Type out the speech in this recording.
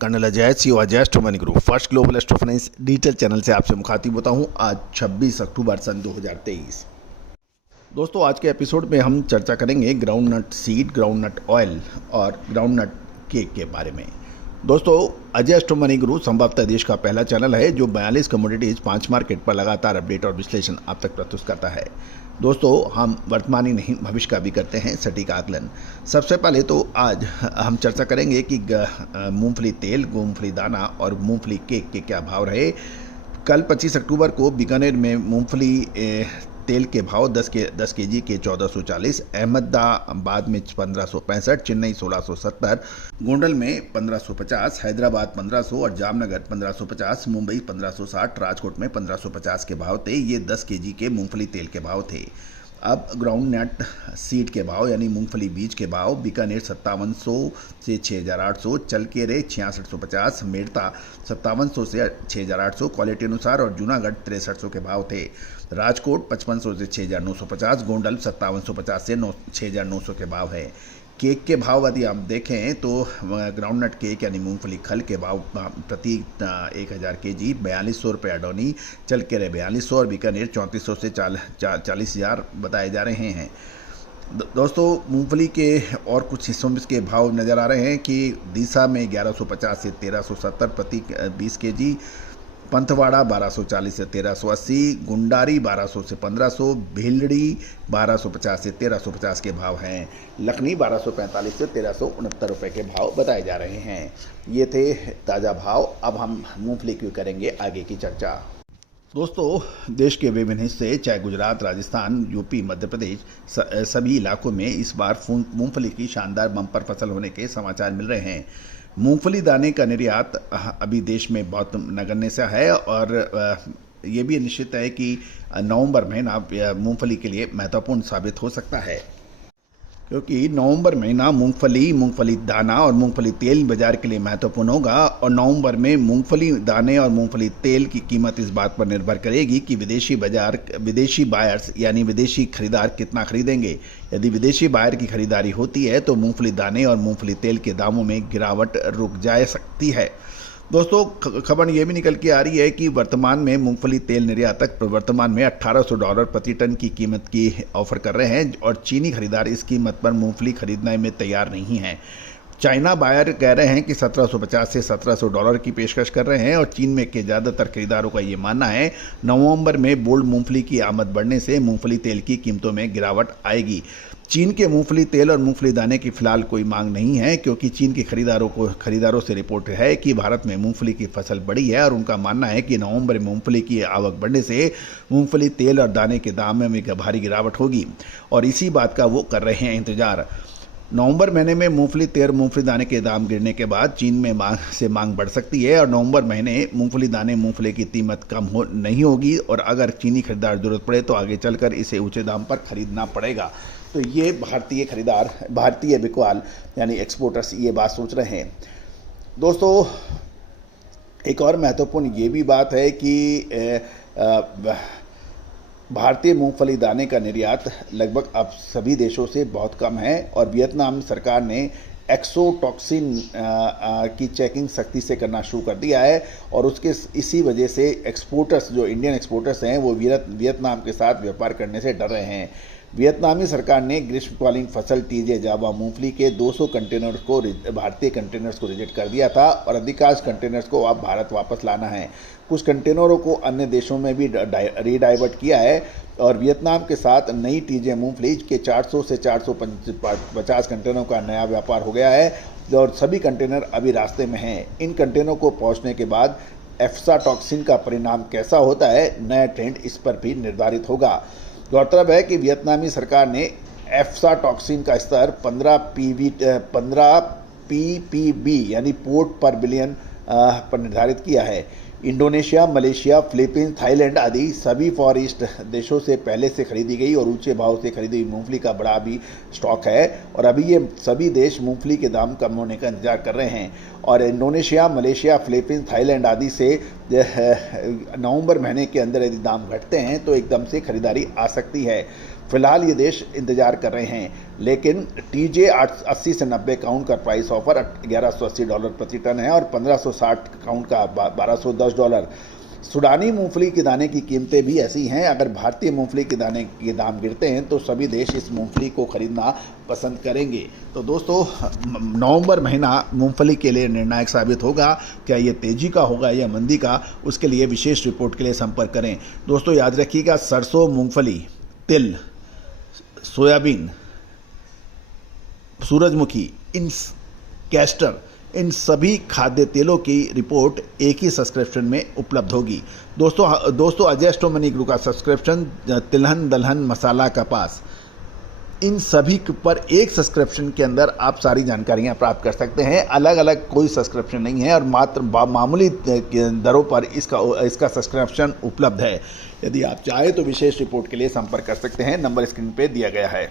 Colonel Ajay CO Ajay Astromoney group first global astro finance digital channel से आपसे मुखातिब होता हूं। आज 26 अक्टूबर सन 2023। दोस्तों, आज के एपिसोड में हम चर्चा करेंगे ground nut seed, ground nut oil और ग्राउंड नट केक के बारे में। दोस्तों, अजय एस्ट्रोमनी ग्रुप संभवतः देश का पहला चैनल है जो 42 कमोडिटीज 5 मार्केट पर लगातार अपडेट और विश्लेषण आप तक प्रस्तुत करता है। दोस्तों, हम वर्तमान ही नहीं भविष्य का भी करते हैं सटीक आकलन। सबसे पहले तो आज हम चर्चा करेंगे कि मूंगफली तेल, मूंगफली दाना और मूंगफली केक के क्या भाव रहे। कल 25 अक्टूबर को बीकानेर में मूंगफली तेल के भाव 10 केजी के 1440, अहमदाबाद में 1565, चेन्नई 1670, गोंडल में 1550, हैदराबाद 1500 और जामनगर 1550, मुंबई 1560, राजकोट में 1550 के भाव थे। ये 10 केजी के मूंगफली तेल के भाव थे। अब ग्राउंड नट सीड के भाव यानी मूंगफली बीज के भाव: बीकानेर 5700 से 6800, चलकेरे 6650, मेड़ता 5700 से 6800 क्वालिटी अनुसार और जूनागढ़ 6300 के भाव थे। राजकोट 5500 से 6950, गोंडल 5750 से 6900 के भाव है। केक के भाव यदि आप देखें तो ग्राउंड नट केक यानी मूंगफली खल के भाव प्रति 1000 केजी 4200 रुपये अडोनी, चल के रहे 4200 और बीकानेर 3400 से 40,000 बताए जा रहे हैं। दोस्तों, मूंगफली के और कुछ हिस्सों में इसके भाव नज़र आ रहे हैं कि दीसा में 1150 से 1370 प्रति 20 केजी, पंथवाड़ा 1240 से 1380, गुंडारी 1200 से 1500, भीलड़ी 1250 से 1350 के भाव हैं। लखनी 1245 से 1369 रुपये के भाव बताए जा रहे हैं। ये थे ताज़ा भाव। अब हम मूंगफली की करेंगे आगे की चर्चा। दोस्तों, देश के विभिन्न हिस्से चाहे गुजरात, राजस्थान, यूपी, मध्य प्रदेश, सभी इलाकों में इस बार मूंगफली की शानदार बम्पर फसल होने के समाचार मिल रहे हैं। मूंगफली दाने का निर्यात अभी देश में बहुत नगण्य सा है और ये भी निश्चित है कि नवंबर महीना मूंगफली के लिए महत्वपूर्ण साबित हो सकता है, क्योंकि नवंबर महीना मूंगफली दाना और मूंगफली तेल बाजार के लिए महत्वपूर्ण होगा। और नवंबर में मूंगफली दाने और मूंगफली तेल की कीमत इस बात पर निर्भर करेगी कि विदेशी बायर्स यानी विदेशी खरीदार कितना खरीदेंगे। यदि विदेशी बायर की खरीदारी होती है तो मूंगफली दाने और मूंगफली तेल के दामों में गिरावट रुक जा सकती है। दोस्तों, खबर ये भी निकल के आ रही है कि वर्तमान में मूंगफली तेल निर्यातक वर्तमान में $1800 प्रति टन की कीमत की ऑफर कर रहे हैं और चीनी खरीदार इस कीमत पर मूंगफली खरीदने में तैयार नहीं हैं। चाइना बायर कह रहे हैं कि $1750 से $1700 की पेशकश कर रहे हैं और चीन में के ज़्यादातर खरीदारों का ये मानना है नवंबर में बोल्ड मूंगफली की आमद बढ़ने से मूंगफली तेल की कीमतों में गिरावट आएगी। चीन के मूंगफली तेल और मूंगफली दाने की फिलहाल कोई मांग नहीं है, क्योंकि चीन के खरीदारों से रिपोर्ट है कि भारत में मूंगफली की फसल बढ़ी है और उनका मानना है कि नवंबर में मूंगफली की आवक बढ़ने से मूंगफली तेल और दाने के दाम में भारी गिरावट होगी और इसी बात का वो कर रहे हैं इंतजार। नवंबर महीने में मूंगफली तेल, मूंगफली दाने के दाम गिरने के बाद चीन में मांग बढ़ सकती है और नवंबर महीने मूंगफली दाने, मूंगफली की कीमत कम नहीं होगी और अगर चीनी खरीदार जरूरत पड़े तो आगे चलकर इसे ऊंचे दाम पर खरीदना पड़ेगा। तो ये भारतीय खरीदार, भारतीय बिकवाल यानी एक्सपोर्टर्स ये बात सोच रहे हैं। दोस्तों, एक और महत्वपूर्ण ये भी बात है कि भारतीय मूंगफली दाने का निर्यात लगभग अब सभी देशों से बहुत कम है और वियतनाम सरकार ने एक्सोटॉक्सिन की चेकिंग सख्ती से करना शुरू कर दिया है और उसके इसी वजह से एक्सपोर्टर्स, जो इंडियन एक्सपोर्टर्स हैं, वो वियतनाम के साथ व्यापार करने से डर रहे हैं। वियतनामी सरकार ने ग्रीष्मकालीन फसल टीजे जावा मूंगफली के 200 कंटेनर्स को, भारतीय कंटेनर्स को रिजेक्ट कर दिया था और अधिकांश कंटेनर्स को अब भारत वापस लाना है। कुछ कंटेनरों को अन्य देशों में भी रीडाइवर्ट किया है और वियतनाम के साथ नई टीजे मूंगफली के 400 से 450 कंटेनरों का नया व्यापार हो गया है और सभी कंटेनर अभी रास्ते में हैं। इन कंटेनरों को पहुंचने के बाद एफ्साटॉक्सिन का परिणाम कैसा होता है, नया ट्रेंड इस पर भी निर्धारित होगा। गौरतलब है कि वियतनामी सरकार ने एफ्साटॉक्सिन का स्तर 15 ppb यानी पोर्ट पर बिलियन पर निर्धारित किया है। इंडोनेशिया, मलेशिया, फिलीपींस, थाईलैंड आदि सभी फॉर ईस्ट देशों से पहले से खरीदी गई और ऊंचे भाव से खरीदी हुई मूंगफली का बड़ा भी स्टॉक है और अभी ये सभी देश मूंगफली के दाम कम होने का इंतजार कर रहे हैं और इंडोनेशिया, मलेशिया, फिलीपींस, थाईलैंड आदि से नवंबर महीने के अंदर यदि दाम घटते हैं तो एकदम से खरीदारी आ सकती है। फिलहाल ये देश इंतजार कर रहे हैं, लेकिन TJ 80 से 90 काउंट का प्राइस ऑफर $1180 प्रति टन है और 1560 काउंट का $1210। सूडानी मूंगफली के दाने की कीमतें भी ऐसी हैं। अगर भारतीय मूंगफली के दाने के दाम गिरते हैं तो सभी देश इस मूंगफली को खरीदना पसंद करेंगे। तो दोस्तों, नवंबर महीना मूंगफली के लिए निर्णायक साबित होगा। क्या ये तेजी का होगा या मंदी का, उसके लिए विशेष रिपोर्ट के लिए संपर्क करें। दोस्तों याद रखिएगा, सरसों, मूंगफली, तिल, सोयाबीन, सूरजमुखी, कैस्टर, इन सभी खाद्य तेलों की रिपोर्ट एक ही सब्सक्रिप्शन में उपलब्ध होगी। दोस्तों अजय एस्ट्रो मनी गुरु का सब्सक्रिप्शन तिलहन, दलहन, मसाला, कपास, इन सभी पर एक सब्सक्रिप्शन के अंदर आप सारी जानकारियां प्राप्त कर सकते हैं। अलग अलग कोई सब्सक्रिप्शन नहीं है और मात्र मामूली दरों पर इसका सब्सक्रिप्शन उपलब्ध है। यदि आप चाहें तो विशेष रिपोर्ट के लिए संपर्क कर सकते हैं। नंबर स्क्रीन पे दिया गया है।